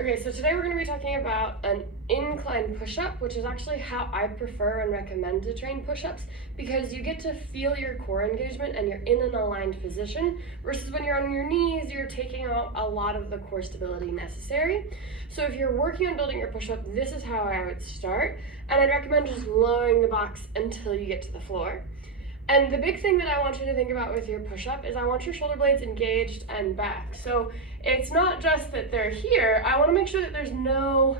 Okay, so today we're going to be talking about an incline push-up, which is actually how I prefer and recommend to train push-ups because you get to feel your core engagement and you're in an aligned position versus when you're on your knees, you're taking out a lot of the core stability necessary. So if you're working on building your push-up, this is how I would start, and I'd recommend just lowering the box until you get to the floor. And the big thing that I want you to think about with your push-up is I want your shoulder blades engaged and back. So it's not just that they're here, I want to make sure that there's no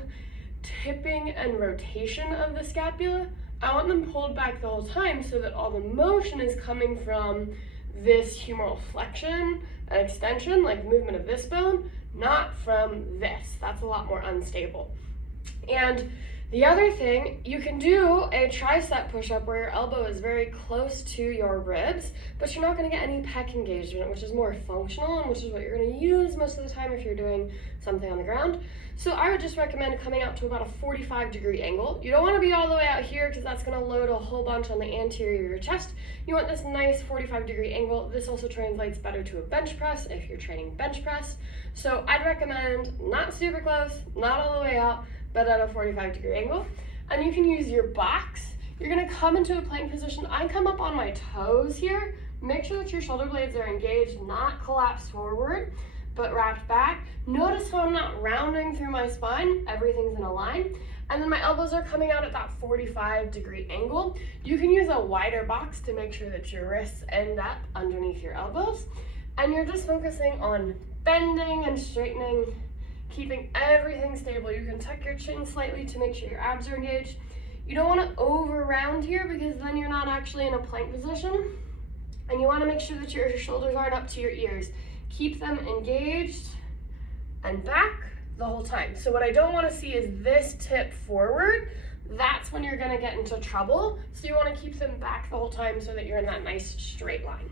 tipping and rotation of the scapula. I want them pulled back the whole time so that all the motion is coming from this humeral flexion and extension, like the movement of this bone, not from this. That's a lot more unstable. And the other thing, you can do a tricep push-up where your elbow is very close to your ribs, but you're not going to get any pec engagement, which is more functional and which is what you're going to use most of the time if you're doing something on the ground. So I would just recommend coming out to about a 45-degree angle. You don't want to be all the way out here because that's going to load a whole bunch on the anterior of your chest. You want this nice 45-degree angle. This also translates better to a bench press if you're training bench press. So I'd recommend not super close, not all the way out, but at a 45-degree angle. And you can use your box. You're gonna come into a plank position. I come up on my toes here. Make sure that your shoulder blades are engaged, not collapsed forward, but wrapped back. Notice how I'm not rounding through my spine. Everything's in a line. And then my elbows are coming out at that 45-degree angle. You can use a wider box to make sure that your wrists end up underneath your elbows. And you're just focusing on bending and straightening, keeping everything stable. You can tuck your chin slightly to make sure your abs are engaged. You don't want to over round here because then you're not actually in a plank position. And you want to make sure that your shoulders aren't up to your ears. Keep them engaged and back the whole time. So what I don't want to see is this tip forward. That's when you're going to get into trouble. So you want to keep them back the whole time so that you're in that nice straight line.